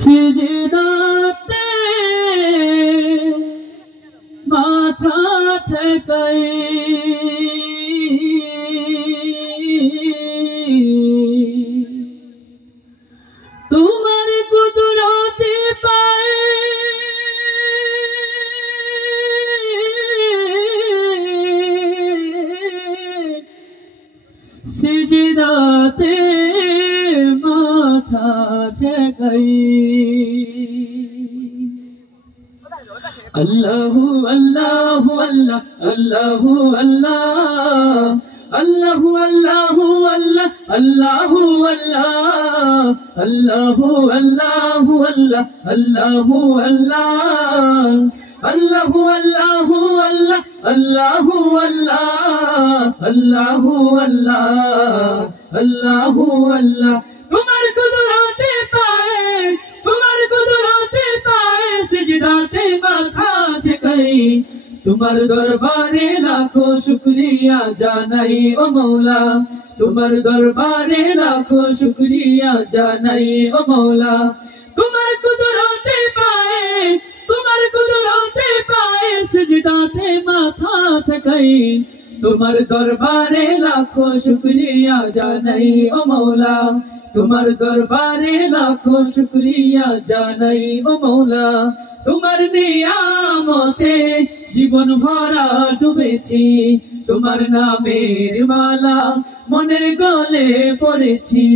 সিজদাতে মাথা ঠেকাই তোমার কুদরতে পাই সিজদাতে মাথা ঠেকাই আল্লাহু আল্লাহু আল্লাহ আল্লাহু আল্লাহ আল্লাহু আল্লাহু আল্লাহ আল্লাহু আল্লাহ আল্লাহু আল্লাহু আল্লাহ আল্লাহু আল্লাহ আল্লাহু আল্লাহু আল্লাহ আল্লাহু আল্লাহ আল্লাহু আল্লাহ আল্লাহু আল্লাহ তোমার কুদরতে পায় তোমার কুদরতে পায় সিজদাতে মাথা ঠেকাই তোমার দরবারে লাখো শুকরিয়া জানাই ও মৌলা তোমার দরবারে লাখো শুকরিয়া জানাই ও মৌলা তোমার কুদরতে পায় তোমার কুদরতে পায় সিজদাতে মাথা ঠেকাই তোমার দরবারে লাখো শুকরিয়া জানাই ও মৌলা তোমার দরবারে লাখো শুকরিয়া জানাই ও মৌলা তোমার নিয়ামতে জীবন ভরা ডুবেছি তোমার নামের মালা মনের গলে পড়েছি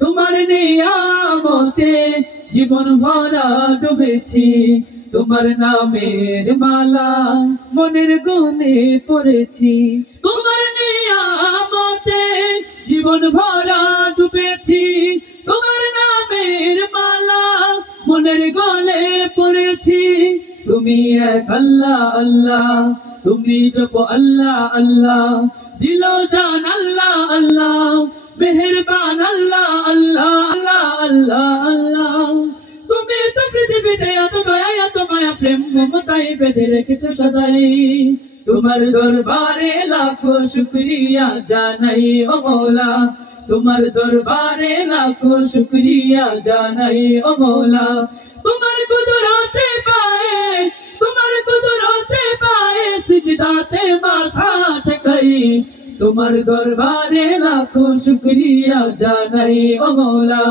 তোমার নিয়ামতে জীবন ভরা ডুবেছি তোমার নামের মালা মনের গলে পড়েছি তোমার নিয়ামতে জীবন ভরা ডুবেছি তোমার নামের মালা মনের গলে পড়েছি তুমি এক আল্লাহ আল্লাহ তুমি জপ আল্লাহ আল্লাহ দিল জান আল্লাহ আল্লাহ মেহেরবান আল্লাহ আল্লাহ আল্লাহ আল্লাহ আল্লাহ তুমি তো পৃথিবীতে এত দয়া এত মায়া প্রেম মমতায় বেঁধে রেখেছ সদাই তোমার দরবারে লাখো শুকরিয়া জানাই ও মৌলা তোমার দরবারে লাখো শুকরিয়া জানাই ও মৌলা তোমার কুদরতে পায় তোমার কুদরতে পায় সিজদাতে মাথা ঠেকাই তোমার দরবারে লাখো শুকরিয়া জানাই ও মৌলা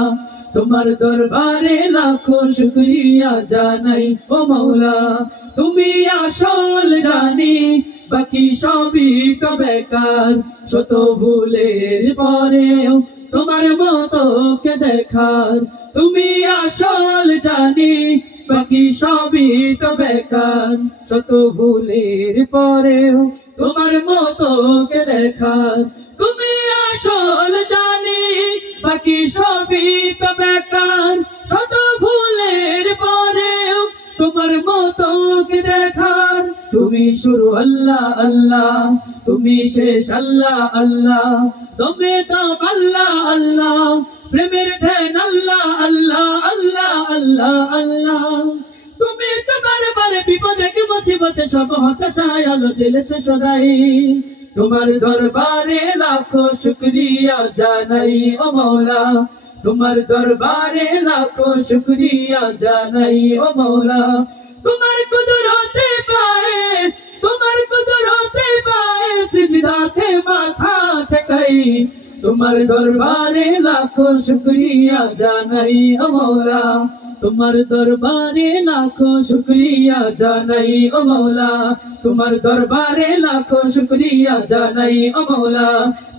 তোমার দরবারে লাখো শুকরিয়া জানাই ও মৌলা তুমি আসল জানি বাকি সবই তো বেকার শত ভুলের পরেও তোমার মতো কে দেখার তুমি আসল জানি বাকি সবই তো বেকার শত ভুলের পরেও তোমার মতো কে দেখার তুমি আসল জানি বাকি সবই তো বেকার শত ভুলের পরেও তোমার মতো কে দেখার তুমি শুরু আল্লাহ আল্লাহ তুমি শেষ আল্লাহ আল্লাহ দমে দম আল্লাহ আল্লাহ প্রেমের ধ্যান আল্লাহ আল্লাহ আল্লাহ আল্লাহ আল্লাহ তুমি তো বারে বারে বিপদে কি মুসিবতে সব হতাশায় আলো জ্বেলেছ সদাই তোমার দরবারে লাখো শুকরিয়া জানাই ও মৌলা তোমার দরবারে লাখো শুকরিয়া জানাই ও মৌলা তোমার কুদরতে পায় তোমার কুদরতে পায় সিজদাতে মাথা ঠেকাই তোমার দরবারে লাখো শুকরিয়া জানাই ও মৌলা তোমার দরবারে লাখো শুকরিয়া জানাই ও মৌলা তোমার দরবারে লাখো শুকরিয়া জানাই ও মৌলা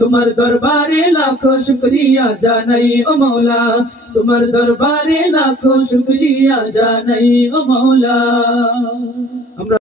তোমার দরবারে লাখো শুকরিয়া জানাই ও মৌলা তোমার দরবারে লাখো শুকরিয়া জানাই ও মৌলা।